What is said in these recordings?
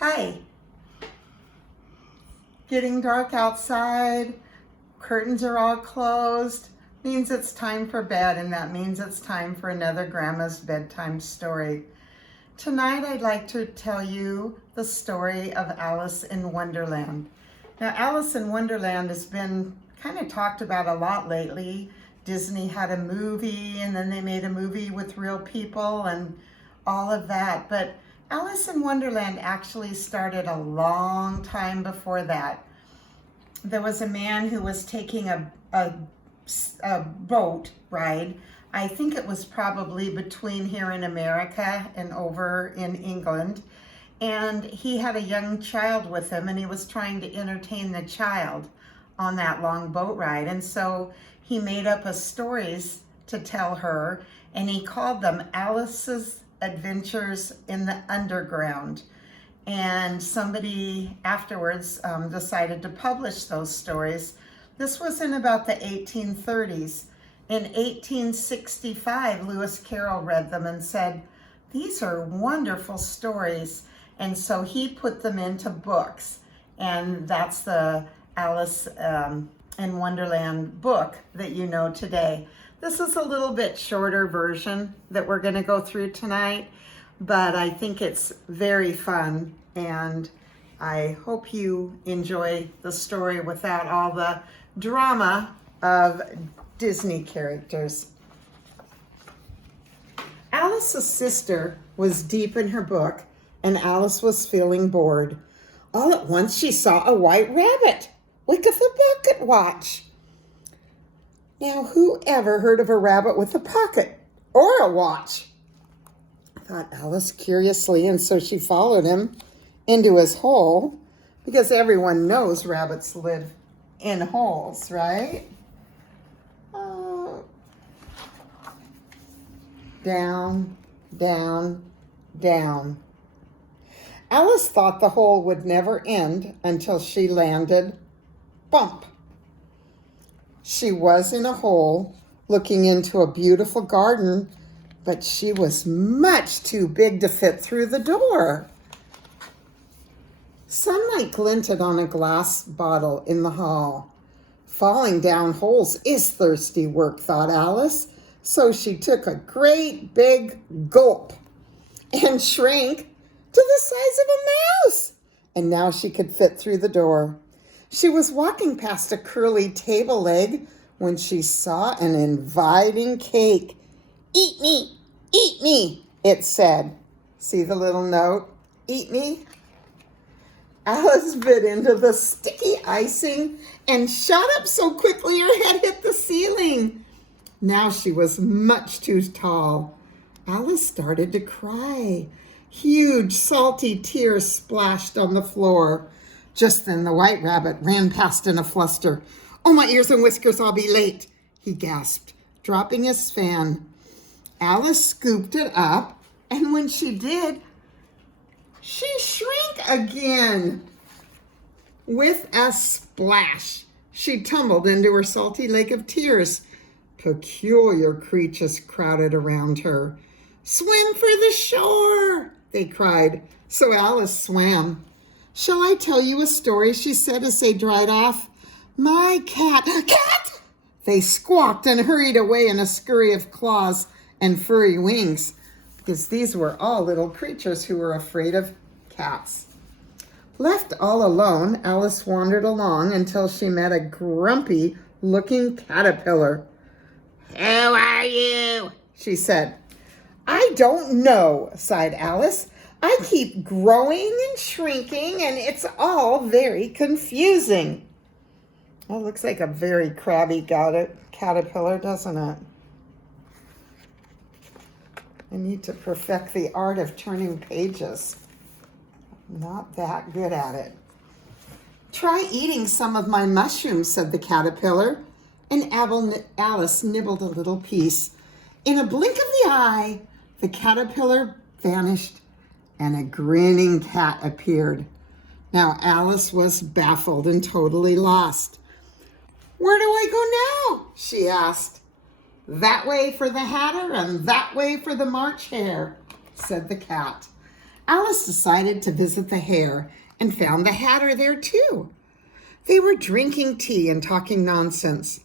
Hi. Getting dark outside, curtains are all closed, means it's time for bed, and that means it's time for another Grandma's Bedtime Story. Tonight I'd like to tell you the story of Alice in Wonderland. Now, Alice in Wonderland has been kind of talked about a lot lately. Disney had a movie, and then they made a movie with real people and all of that. But Alice in Wonderland actually started a long time before that. There was a man who was taking a boat ride. I think it was probably between here in America and over in England. And he had a young child with him, and he was trying to entertain the child on that long boat ride. And so he made up a stories to tell her, and he called them Alice's Adventures in the Underground. And somebody afterwards decided to publish those stories. This was in about the 1830s. In 1865, Lewis Carroll read them and said, "These are wonderful stories." And so he put them into books. And that's the Alice in Wonderland book that you know today. This is a little bit shorter version that we're going to go through tonight, but I think it's very fun, and I hope you enjoy the story without all the drama of Disney characters. Alice's sister was deep in her book, and Alice was feeling bored. All at once she saw a white rabbit with a pocket watch. Now, who ever heard of a rabbit with a pocket or a watch? Thought Alice curiously, and so she followed him into his hole, because everyone knows rabbits live in holes, right? Down, down, down. Alice thought the hole would never end until she landed, bump. She was in a hole looking into a beautiful garden, but she was much too big to fit through the door. Sunlight glinted on a glass bottle in the hall. Falling down holes is thirsty work, thought Alice, so she took a great big gulp and shrank to the size of a mouse, and now she could fit through the door. She was walking past a curly table leg when she saw an inviting cake. "Eat me," it said. See the little note? Eat me. Alice bit into the sticky icing and shot up so quickly her head hit the ceiling. Now she was much too tall. Alice started to cry. Huge salty tears splashed on the floor. Just then the white rabbit ran past in a fluster. "Oh, my ears and whiskers, I'll be late," he gasped, dropping his fan. Alice scooped it up, and when she did, she shrank again. With a splash, she tumbled into her salty lake of tears. Peculiar creatures crowded around her. "Swim for the shore," they cried. So Alice swam. "Shall I tell you a story?" she said as they dried off. "My cat." "Cat!" They squawked and hurried away in a scurry of claws and furry wings, because these were all little creatures who were afraid of cats. Left all alone, Alice wandered along until she met a grumpy-looking caterpillar. "Who are you?" she said. "I don't know," sighed Alice. "I keep growing and shrinking, and it's all very confusing." Well, looks like a very crabby caterpillar, doesn't it? I need to perfect the art of turning pages. I'm not that good at it. "Try eating some of my mushrooms," said the caterpillar, and Alice nibbled a little piece. In a blink of the eye, the caterpillar vanished, and a grinning cat appeared. Now Alice was baffled and totally lost. "Where do I go now?" she asked. "That way for the Hatter and that way for the March Hare," said the cat. Alice decided to visit the hare and found the hatter there too. They were drinking tea and talking nonsense.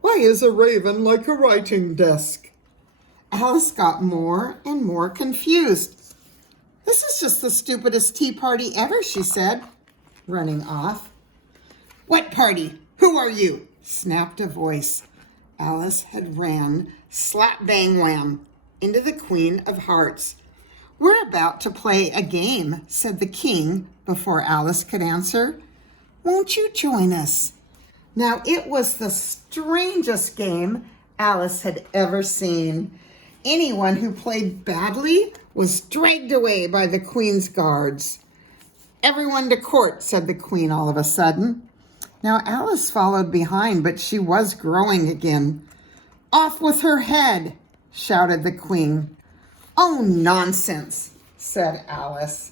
Why is a raven like a writing desk? Alice got more and more confused. This is just the stupidest tea party ever, she said, running off. What party? Who are you? Snapped a voice. Alice had ran slap bang wham into the Queen of Hearts. We're about to play a game, said the king before Alice could answer. Won't you join us? Now, it was the strangest game Alice had ever seen. Anyone who played badly was dragged away by the queen's guards. Everyone to court, said the queen all of a sudden. Now, Alice followed behind, but she was growing again. Off with her head, shouted the queen. Oh, nonsense, said Alice.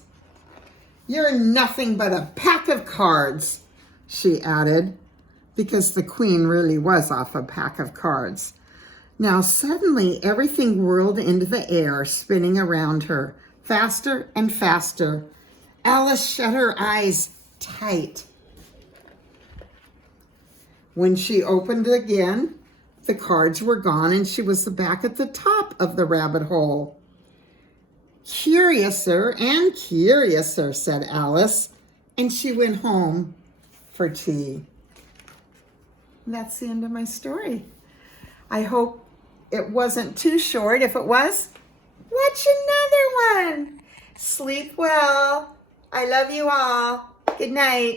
You're nothing but a pack of cards, she added, because the queen really was off a pack of cards. Now suddenly everything whirled into the air, spinning around her, faster and faster. Alice shut her eyes tight. When she opened again, the cards were gone and she was back at the top of the rabbit hole. Curiouser and curiouser, said Alice, and she went home for tea. That's the end of my story. I hope it wasn't too short. If it was, watch another one. Sleep well. I love you all. Good night.